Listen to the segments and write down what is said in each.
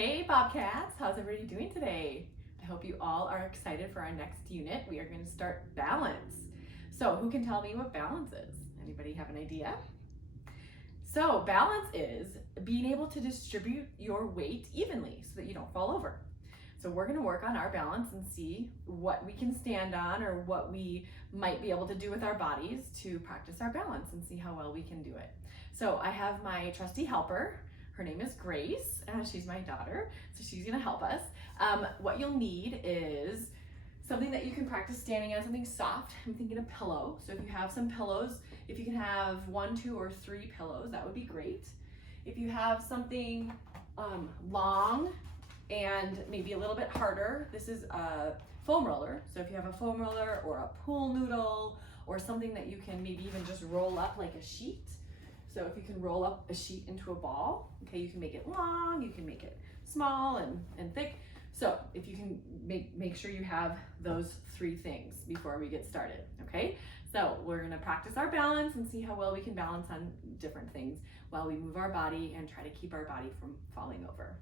Hey Bobcats, how's everybody doing today? I hope you all are excited for our next unit. We are going to start balance. So who can tell me what balance is? Anybody have an idea? So balance is being able to distribute your weight evenly so that you don't fall over. So we're going to work on our balance and see what we can stand on or what we might be able to do with our bodies to practice our balance and see how well we can do it. So I have my trusty helper. Her name is Grace. She's my daughter, so she's gonna help us. What you'll need is something that you can practice standing on, something soft. I'm thinking a pillow. So if you have some pillows, if you can have 1, 2, or 3 pillows, that would be great. If you have something long and maybe a little bit harder, this is a foam roller. So if you have a foam roller or a pool noodle or something that you can maybe even just roll up like a sheet. So if you can roll up a sheet into a ball, okay, you can make it long, you can make it small and thick. So if you can make sure you have those 3 things before we get started, okay? So we're gonna practice our balance and see how well we can balance on different things while we move our body and try to keep our body from falling over.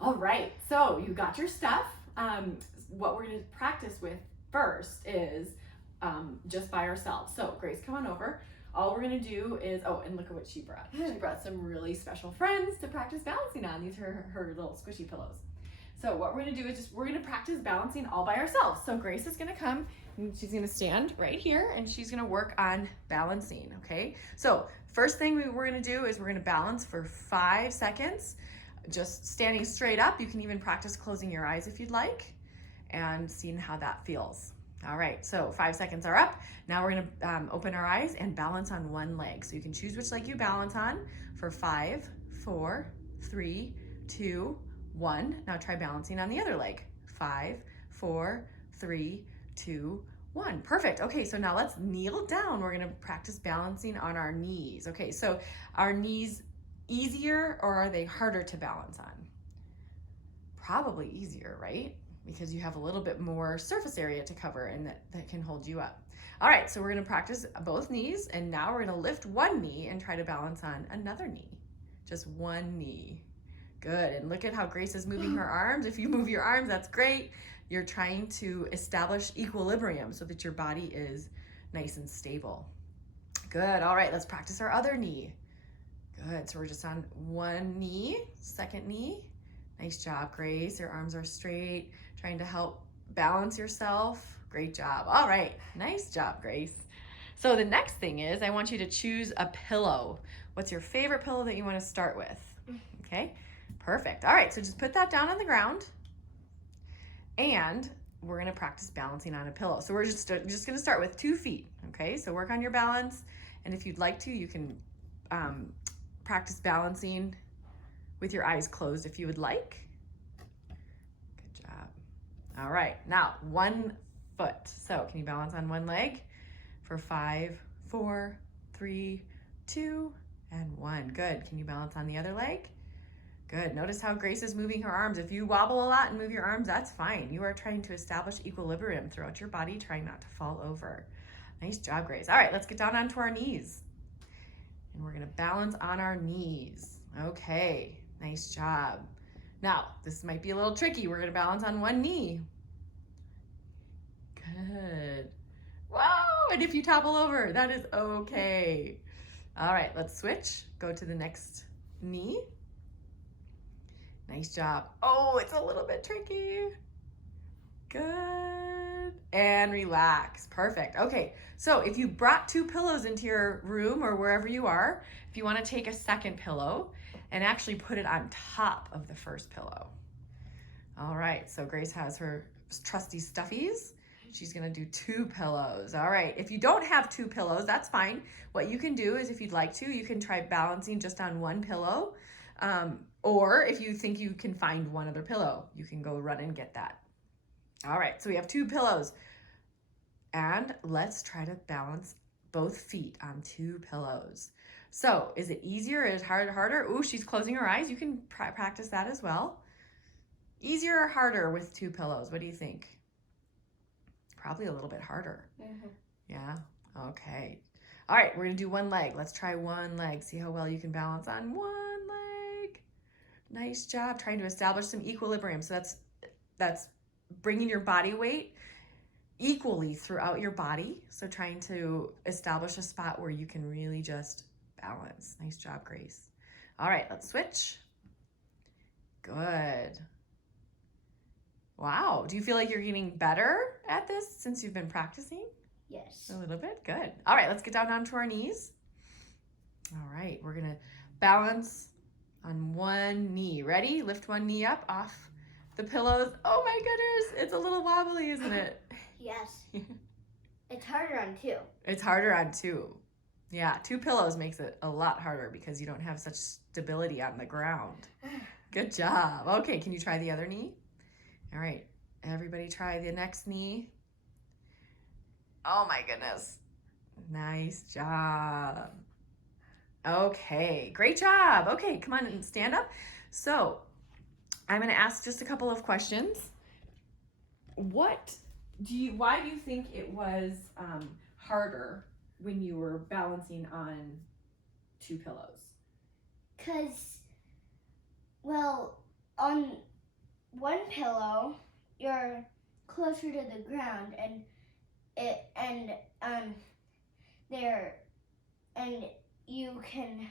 All right, so you got your stuff. What we're gonna practice with first is just by ourselves. So Grace, come on over. All we're gonna do is, oh, and look at what she brought. She brought some really special friends to practice balancing on. These are her little squishy pillows. So what we're gonna do is we're gonna practice balancing all by ourselves. So Grace is gonna come and she's gonna stand right here and she's gonna work on balancing, okay? So first thing we're gonna do is we're gonna balance for 5 seconds. Just standing straight up. You can even practice closing your eyes if you'd like and seeing how that feels. All right, so 5 seconds are up. Now we're gonna open our eyes and balance on one leg. So you can choose which leg you balance on for 5, 4, 3, 2, 1. Now try balancing on the other leg. 5, 4, 3, 2, 1. Perfect. Okay, so now let's kneel down. We're gonna practice balancing on our knees. Okay, so our knees easier or are they harder to balance on? Probably easier, right? Because you have a little bit more surface area to cover and that can hold you up. All right, so we're gonna practice both knees and now we're gonna lift one knee and try to balance on another knee. Just one knee. Good, and look at how Grace is moving her arms. If you move your arms, that's great. You're trying to establish equilibrium so that your body is nice and stable. Good, all right, let's practice our other knee. Good, so we're just on one knee, second knee. Nice job, Grace. Your arms are straight, trying to help balance yourself. Great job. All right, nice job, Grace. So the next thing is I want you to choose a pillow. What's your favorite pillow that you want to start with? Okay, perfect. All right, so just put that down on the ground and we're gonna practice balancing on a pillow. So we're just gonna start with 2 feet, okay? So work on your balance, and if you'd like to, you can practice balancing with your eyes closed if you would like. Good job. All right, now 1 foot. So can you balance on one leg for 5, 4, 3, 2, and 1. Good. Can you balance on the other leg? Good. Notice how Grace is moving her arms. If you wobble a lot and move your arms, that's fine. You are trying to establish equilibrium throughout your body, trying not to fall over. Nice job, Grace. All right, let's get down onto our knees. And we're gonna balance on our knees. Okay, nice job. Now, this might be a little tricky. We're gonna balance on one knee. Good. Wow, and if you topple over, that is okay. All right, let's switch. Go to the next knee. Nice job. Oh, it's a little bit tricky. Good. And relax. Perfect. Okay, so if you brought 2 pillows into your room or wherever you are, if you want to take a second pillow and actually put it on top of the first pillow. All right, so Grace has her trusty stuffies. She's gonna do 2 pillows. All right, if you don't have 2 pillows, that's fine. What you can do is if you'd like to, you can try balancing just on 1 pillow. Or if you think you can find one other pillow, you can go run and get that. All right, so we have 2 pillows. And let's try to balance both feet on 2 pillows. So is it easier? Is it harder? Ooh, she's closing her eyes. You can practice that as well. Easier or harder with 2 pillows? What do you think? Probably a little bit harder. Mm-hmm. Yeah, okay. All right, we're gonna do one leg. Let's try one leg. See how well you can balance on one leg. Nice job trying to establish some equilibrium. So that's bringing your body weight equally throughout your body. So trying to establish a spot where you can really just balance. Nice job, Grace. All right, let's switch. Good. Wow, do you feel like you're getting better at this since you've been practicing? Yes. A little bit, good. All right, let's get down onto our knees. All right, we're gonna balance on one knee. Ready? Lift one knee up off the pillows. Oh my goodness, it's a little wobbly, isn't it? Yes. It's harder on 2. It's harder on 2. Yeah, 2 pillows makes it a lot harder because you don't have such stability on the ground. Good job. Okay, can you try the other knee? All right, everybody try the next knee. Oh my goodness. Nice job. Okay, great job. Okay, come on and stand up. So I'm gonna ask just a couple of questions. Why do you think it was harder when you were balancing on 2 pillows? Because, well, on one pillow, you're closer to the ground, and you can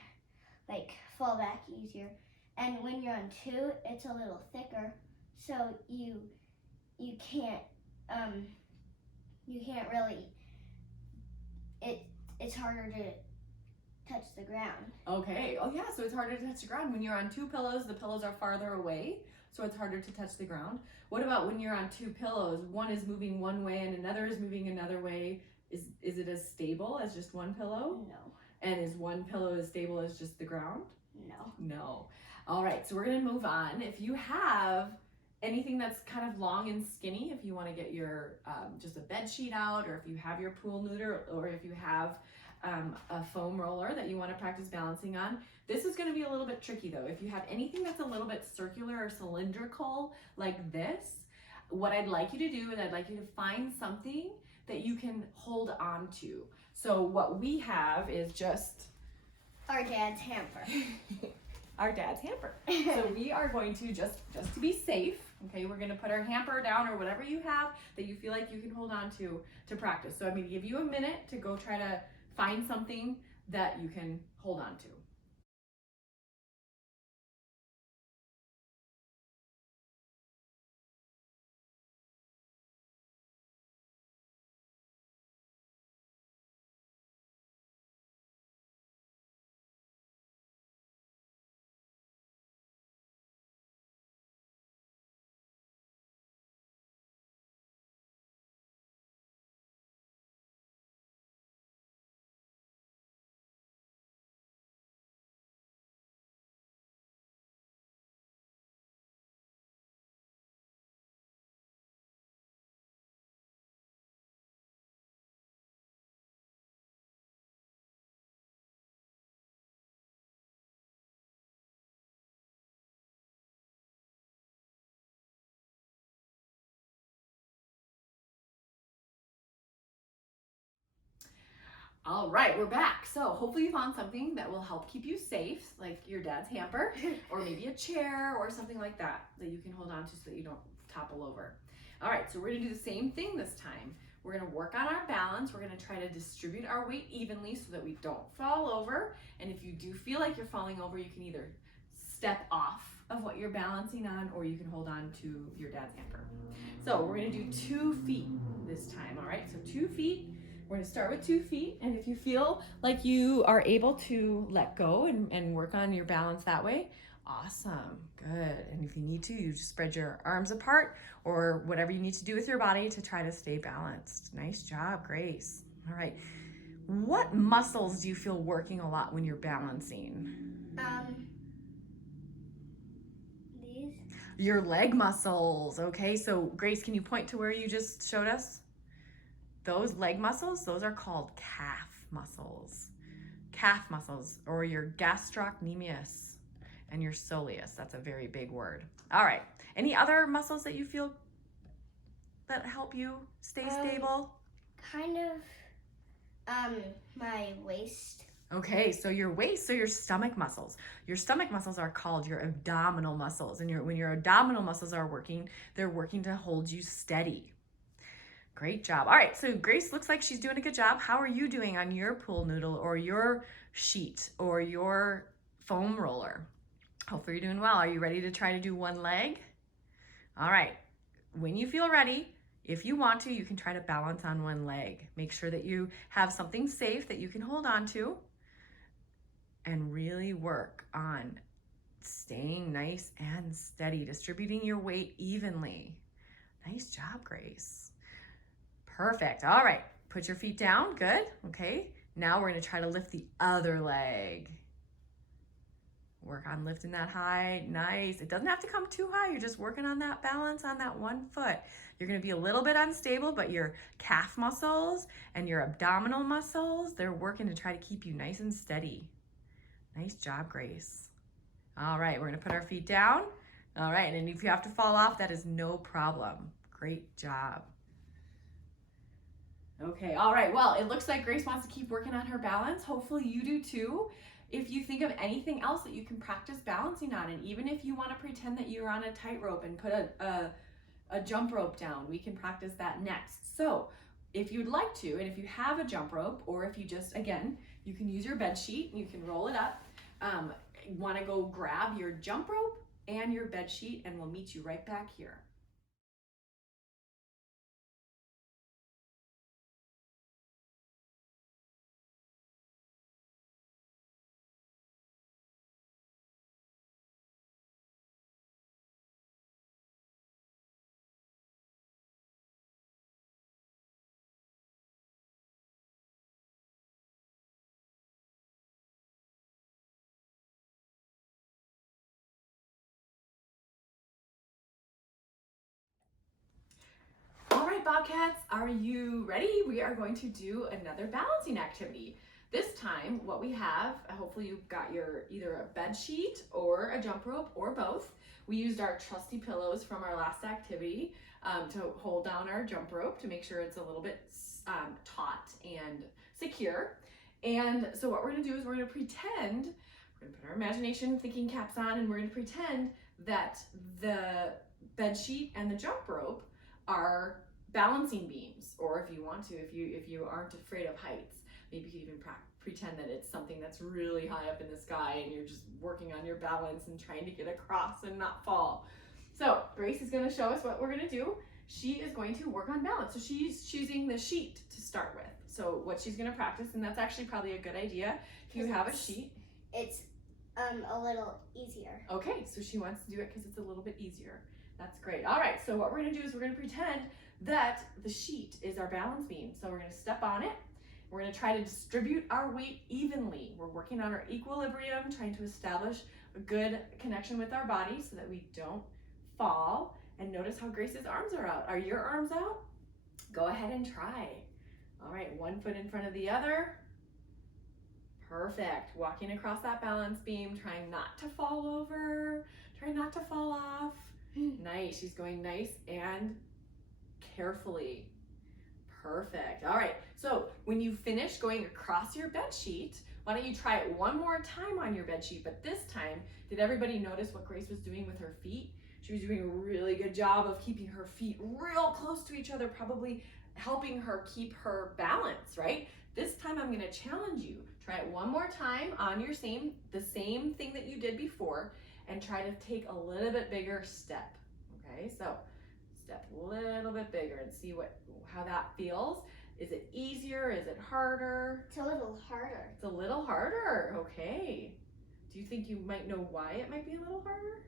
like fall back easier. And when you're on 2, it's a little thicker, so you can't really. It's harder to touch the ground. Okay. Oh yeah, so it's harder to touch the ground. When you're on 2 pillows, the pillows are farther away, so it's harder to touch the ground. What about when you're on 2 pillows? One is moving one way and another is moving another way. Is it as stable as just one pillow? No. And is one pillow as stable as just the ground? No. No. All right, so we're gonna move on. If you have anything that's kind of long and skinny, if you want to get your just a bed sheet out, or if you have your pool neuter, or if you have a foam roller that you want to practice balancing on, this is going to be a little bit tricky though. If you have anything that's a little bit circular or cylindrical like this, what I'd like you to do is I'd like you to find something that you can hold on to. So what we have is just Our dad's hamper. our dad's hamper. So we are going to just to be safe, okay, we're gonna put our hamper down or whatever you have that you feel like you can hold on to practice. So I'm gonna give you a minute to go try to find something that you can hold on to. All right, we're back. So hopefully you found something that will help keep you safe, like your dad's hamper, or maybe a chair or something like that you can hold on to so that you don't topple over. All right, so we're gonna do the same thing this time. We're gonna work on our balance. We're gonna try to distribute our weight evenly so that we don't fall over. And if you do feel like you're falling over, you can either step off of what you're balancing on, or you can hold on to your dad's hamper. So we're gonna do 2 feet this time, all right? So 2 feet. We're gonna start with 2 feet, and if you feel like you are able to let go and work on your balance that way, awesome, good. And if you need to, you just spread your arms apart or whatever you need to do with your body to try to stay balanced. Nice job, Grace. All right, what muscles do you feel working a lot when you're balancing? Your leg muscles. Okay, so Grace, can you point to where you just showed us? Those leg muscles, those are called calf muscles. Calf muscles, or your gastrocnemius and your soleus. That's a very big word. All right. Any other muscles that you feel that help you stay stable? Kind of my waist. Okay, so your waist, so your stomach muscles. Your stomach muscles are called your abdominal muscles. And when your abdominal muscles are working, they're working to hold you steady. Great job. All right, so Grace looks like she's doing a good job. How are you doing on your pool noodle or your sheet or your foam roller? Hopefully you're doing well. Are you ready to try to do one leg? All right, when you feel ready, if you want to, you can try to balance on one leg. Make sure that you have something safe that you can hold on to and really work on staying nice and steady, distributing your weight evenly. Nice job, Grace. Perfect. All right, put your feet down. Good. Okay, now we're going to try to lift the other leg. Work on lifting that high. Nice. It doesn't have to come too high. You're just working on that balance on that one foot. You're going to be a little bit unstable, but your calf muscles and your abdominal muscles, they're working to try to keep you nice and steady. Nice job, Grace. All right, we're going to put our feet down. All right, and if you have to fall off, that is no problem. Great job. Okay, all right, well, it looks like Grace wants to keep working on her balance. Hopefully you do too. If you think of anything else that you can practice balancing on, and even if you want to pretend that you're on a tightrope and put a jump rope down, we can practice that next. So if you'd like to, and if you have a jump rope, or if you just, again, you can use your bed sheet, you can roll it up. Want to go grab your jump rope and your bed sheet, and we'll meet you right back here. All right, Bobcats, are you ready? We are going to do another balancing activity. This time, what we have, hopefully you've got your either a bed sheet or a jump rope or both. We used our trusty pillows from our last activity to hold down our jump rope to make sure it's a little bit taut and secure. And so what we're gonna do is we're gonna pretend, we're gonna put our imagination thinking caps on, and we're gonna pretend that the bed sheet and the jump rope are balancing beams, or if you want to, if you aren't afraid of heights, maybe you can even pretend that it's something that's really high up in the sky and you're just working on your balance and trying to get across and not fall. So Grace is going to show us what we're going to do. She is going to work on balance. So she's choosing the sheet to start with. So what she's going to practice, and that's actually probably a good idea if you have a sheet. It's a little easier. Okay, so she wants to do it because it's a little bit easier. That's great. All right, so what we're gonna do is we're gonna pretend that the sheet is our balance beam. So we're gonna step on it. We're gonna try to distribute our weight evenly. We're working on our equilibrium, trying to establish a good connection with our body so that we don't fall. And notice how Grace's arms are out. Are your arms out? Go ahead and try. All right, one foot in front of the other. Perfect. Walking across that balance beam, trying not to fall over, trying not to fall off. Nice. She's going nice and carefully. Perfect. All right. So when you finish going across your bed sheet, why don't you try it one more time on your bed sheet? But this time, did everybody notice what Grace was doing with her feet? She was doing a really good job of keeping her feet real close to each other, probably helping her keep her balance, right? This time I'm going to challenge you. Try it one more time on your the same thing that you did before, and try to take a little bit bigger step. Okay, so step a little bit bigger and see how that feels. Is it easier? Is it harder? It's a little harder. It's a little harder. Okay. Do you think you might know why it might be a little harder?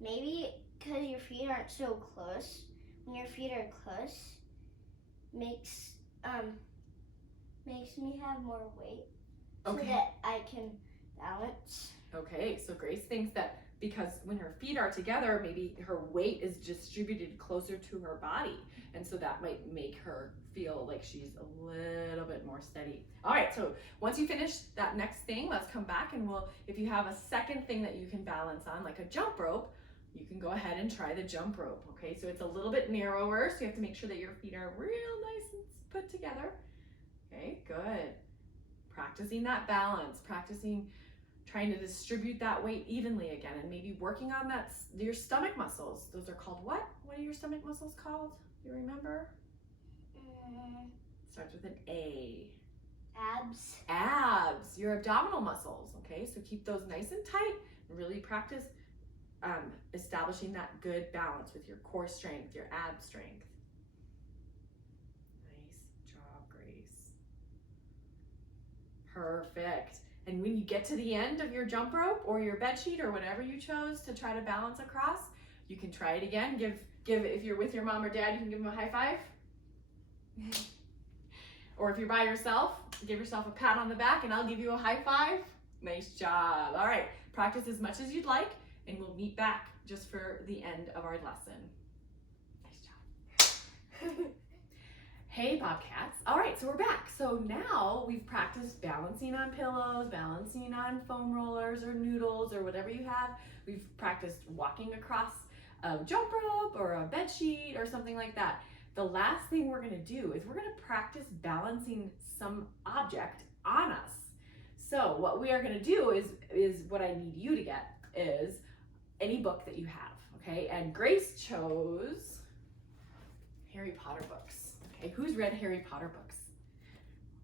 Maybe because your feet aren't so close. When your feet are close, makes me have more weight, Okay. so that I can balance. Okay, so Grace thinks that because when her feet are together, maybe her weight is distributed closer to her body. And so that might make her feel like she's a little bit more steady. All right, so once you finish that next thing, let's come back and if you have a second thing that you can balance on, like a jump rope, you can go ahead and try the jump rope, okay? So it's a little bit narrower, so you have to make sure that your feet are real nice and put together. Okay, good. Practicing that balance, practicing trying to distribute that weight evenly again, and maybe working on your stomach muscles. Those are called what? What are your stomach muscles called? Do you remember? Starts with an A. Abs. Abs, your abdominal muscles, okay? So keep those nice and tight and really practice establishing that good balance with your core strength, your ab strength. Nice job, Grace. Perfect. And when you get to the end of your jump rope or your bed sheet or whatever you chose to try to balance across, you can try it again. Give if you're with your mom or dad, you can give them a high five. Or if you're by yourself, give yourself a pat on the back and I'll give you a high five. Nice job. All right, practice as much as you'd like and we'll meet back just for the end of our lesson. Nice job. Hey Bobcats. All right, so we're back. So now we've practiced balancing on pillows, balancing on foam rollers or noodles or whatever you have. We've practiced walking across a jump rope or a bed sheet or something like that. The last thing we're gonna do is we're gonna practice balancing some object on us. So what we are gonna do is what I need you to get is any book that you have, okay? And Grace chose Harry Potter books. Okay, who's read Harry Potter books?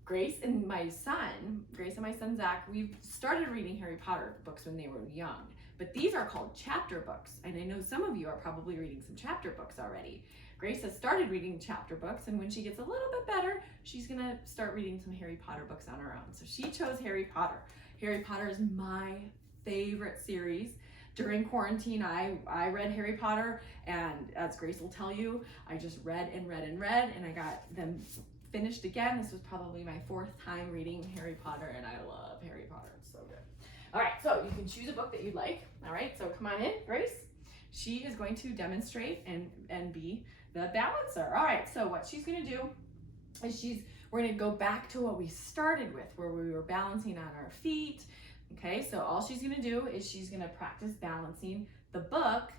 Grace and my son Zach, we've started reading Harry Potter books when they were young, but these are called chapter books. And I know some of you are probably reading some chapter books already. Grace has started reading chapter books, and when she gets a little bit better, she's gonna start reading some Harry Potter books on her own. So she chose Harry Potter. Harry Potter is my favorite series. During quarantine, I read Harry Potter, and as Grace will tell you, I just read and read and read, and I got them finished again. This was probably my 4th time reading Harry Potter, and I love Harry Potter. It's so good. All right, so you can choose a book that you'd like. All right, so come on in, Grace. She is going to demonstrate and be the balancer. All right, so what she's gonna do is we're gonna go back to what we started with, where we were balancing on our feet. Okay, so all she's gonna do is she's gonna practice balancing the book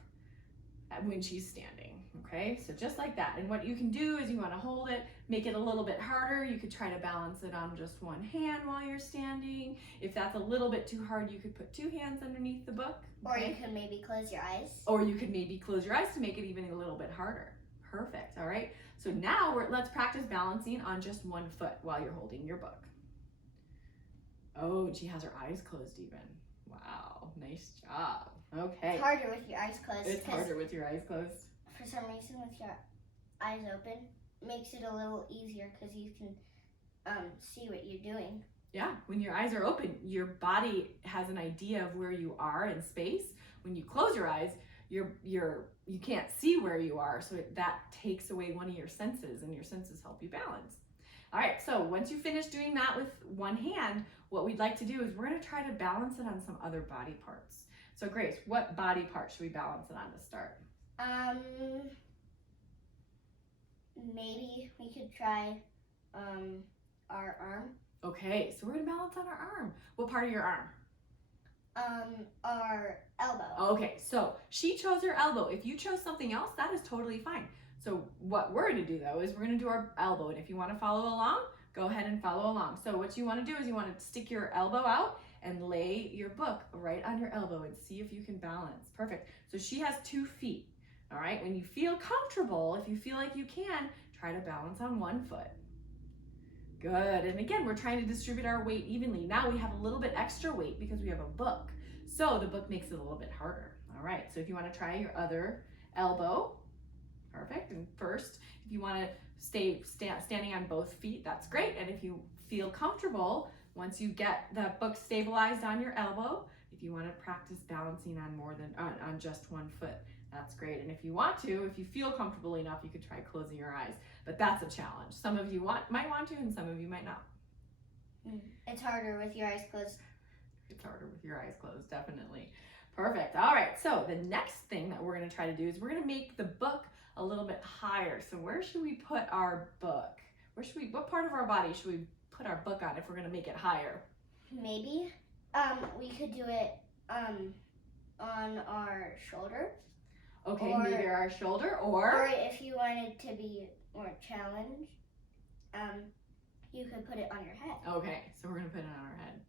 when she's standing. Okay, so just like that. And what you can do is you wanna hold it, make it a little bit harder. You could try to balance it on just one hand while you're standing. If that's a little bit too hard, you could put 2 hands underneath the book. Okay? Or you could maybe close your eyes. Or you could maybe close your eyes to make it even a little bit harder. Perfect, all right? So now let's practice balancing on just one foot while you're holding your book. Oh, she has her eyes closed even. Wow, nice job. Okay. It's harder with your eyes closed. It's harder with your eyes closed. For some reason, with your eyes open, makes it a little easier because you can see what you're doing. Yeah, when your eyes are open, your body has an idea of where you are in space. When you close your eyes, you can't see where you are, so that takes away one of your senses, and your senses help you balance. All right, so once you finish doing that with one hand, what we'd like to do is we're gonna try to balance it on some other body parts. So Grace, what body part should we balance it on to start? Maybe we could try our arm. Okay, so we're gonna balance on our arm. What part of your arm? Our elbow. Okay, so she chose her elbow. If you chose something else, that is totally fine. So what we're gonna do though is we're gonna do our elbow, and if you wanna follow along, go ahead and follow along. So what you wanna do is you wanna stick your elbow out and lay your book right on your elbow and see if you can balance. Perfect. So she has 2 feet, all right? When you feel comfortable, if you feel like you can, try to balance on one foot. Good, and again, we're trying to distribute our weight evenly. Now we have a little bit extra weight because we have a book. So the book makes it a little bit harder. All right, so if you wanna try your other elbow, perfect. And first, if you wanna stay standing on both feet, that's great. And if you feel comfortable, once you get the book stabilized on your elbow, if you wanna practice balancing on on just one foot, that's great. And if you want to, if you feel comfortable enough, you could try closing your eyes, but that's a challenge. Some of you might want to, and some of you might not. It's harder with your eyes closed. It's harder with your eyes closed, definitely. Perfect. All right, so the next thing that we're gonna try to do is we're gonna make the book a little bit higher. So where should we put our book? What part of our body should we put our book on if we're gonna make it higher? Maybe we could do it on our shoulder. Okay, Or- maybe our shoulder, Or if you wanted to be more challenged, you could put it on your head. Okay, so we're gonna put it on our head.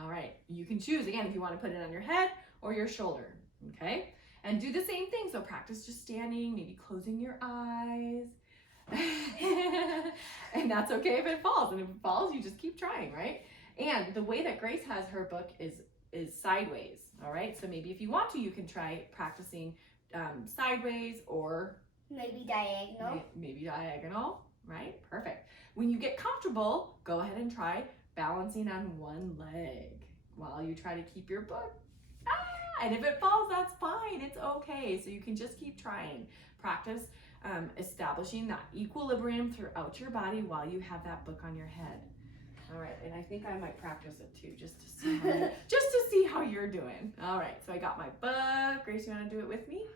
All right, you can choose again if you want to put it on your head or your shoulder. Okay, and do the same thing. So practice just standing, maybe closing your eyes. And that's okay if it falls. And if it falls, you just keep trying, right? And the way that Grace has her book is sideways. All right, so maybe if you want to, you can try practicing sideways or Maybe diagonal. maybe diagonal, right? Perfect. When you get comfortable, go ahead and try balancing on one leg while you try to keep your book. And if it falls, that's fine. It's okay. So you can just keep trying. Practice establishing that equilibrium throughout your body while you have that book on your head. All right, and I think I might practice it too, just to see how you're doing. All right, so I got my book. Grace, you want to do it with me?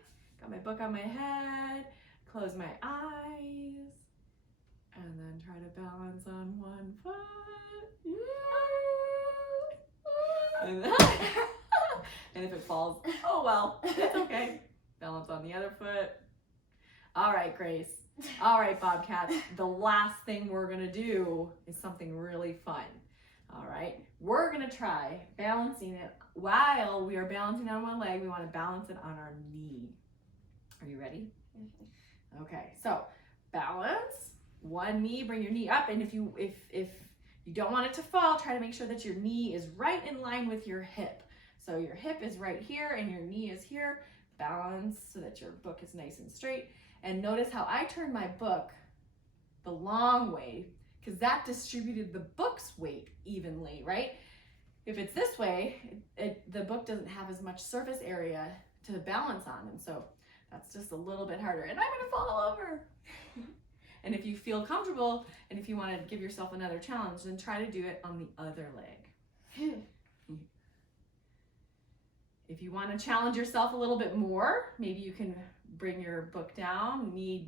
Got my book on my head. Close my eyes, and then try to balance on one foot. And if it falls, oh well, it's okay. Balance on the other foot. All right, Grace. All right, Bobcats. The last thing we're gonna do is something really fun. All right, we're gonna try balancing it while we are balancing on one leg. We want to balance it on our knee. Are you ready? Mm-hmm. Okay, so balance one knee, bring your knee up, and if you don't want it to fall, try to make sure that your knee is right in line with your hip. So your hip is right here and your knee is here. Balance so that your book is nice and straight. And notice how I turned my book the long way, because that distributed the book's weight evenly, right? If it's this way, the book doesn't have as much surface area to balance on, and so that's just a little bit harder. And I'm gonna fall over. And if you feel comfortable, and if you wanna give yourself another challenge, then try to do it on the other leg. If you wanna challenge yourself a little bit more, maybe you can bring your book down, knee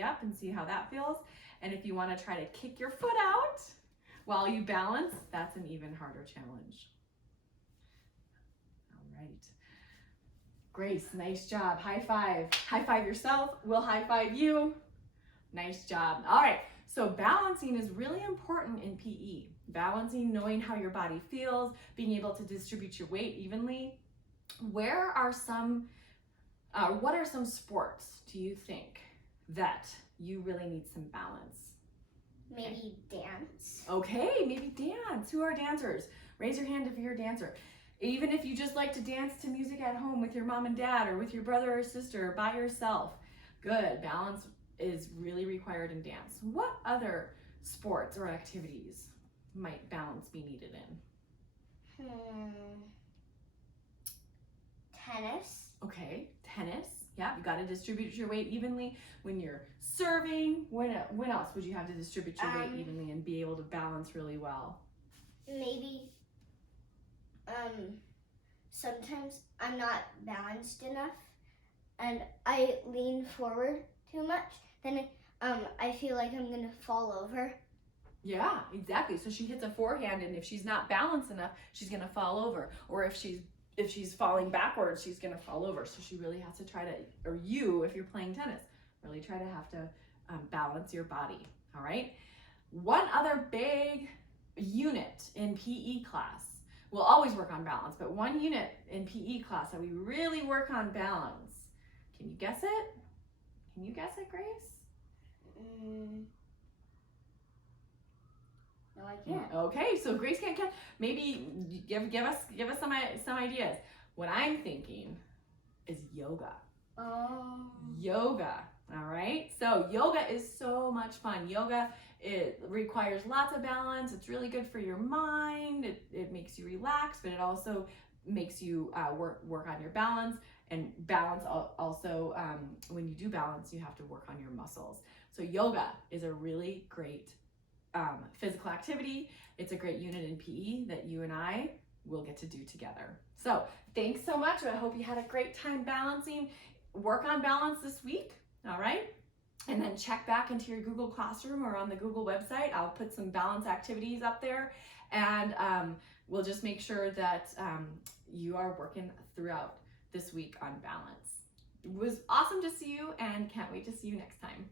up, and see how that feels. And if you wanna try to kick your foot out while you balance, that's an even harder challenge. All right. Grace, nice job. High five. High five yourself. We'll high five you. Nice job. All right. So balancing is really important in PE. Balancing, knowing how your body feels, being able to distribute your weight evenly. What are some sports do you think that you really need some balance? Maybe dance. Okay, maybe dance. Who are dancers? Raise your hand if you're a dancer. Even if you just like to dance to music at home with your mom and dad or with your brother or sister or by yourself. Good. Balance is really required in dance. What other sports or activities might balance be needed in? Tennis. Okay, tennis. Yeah, you got to distribute your weight evenly when you're serving. When else would you have to distribute your weight evenly and be able to balance really well? Maybe sometimes I'm not balanced enough and I lean forward too much, then I feel like I'm gonna fall over. Yeah, exactly. So she hits a forehand, and if she's not balanced enough, she's gonna fall over. Or if she's falling backwards, she's gonna fall over. So she really has to try to, or you, if you're playing tennis, really try to have to balance your body. All right. One other big unit in PE class. We'll always work on balance, but one unit in PE class that we really work on balance. Can you guess it? Can you guess it, Grace? No, I can't. Okay, so Grace can't guess. Maybe give us some ideas. What I'm thinking is yoga. Oh. Yoga. All right. So yoga is so much fun. Yoga, it requires lots of balance. It's really good for your mind. It makes you relax, but it also makes you work on your balance. And balance also, when you do balance, you have to work on your muscles. So yoga is a really great physical activity. It's a great unit in PE that you and I we'll get to do together. So thanks so much. I hope you had a great time balancing. Work on balance this week, all right? And then check back into your Google Classroom or on the Google website. I'll put some balance activities up there, and we'll just make sure that you are working throughout this week on balance. It was awesome to see you, and can't wait to see you next time.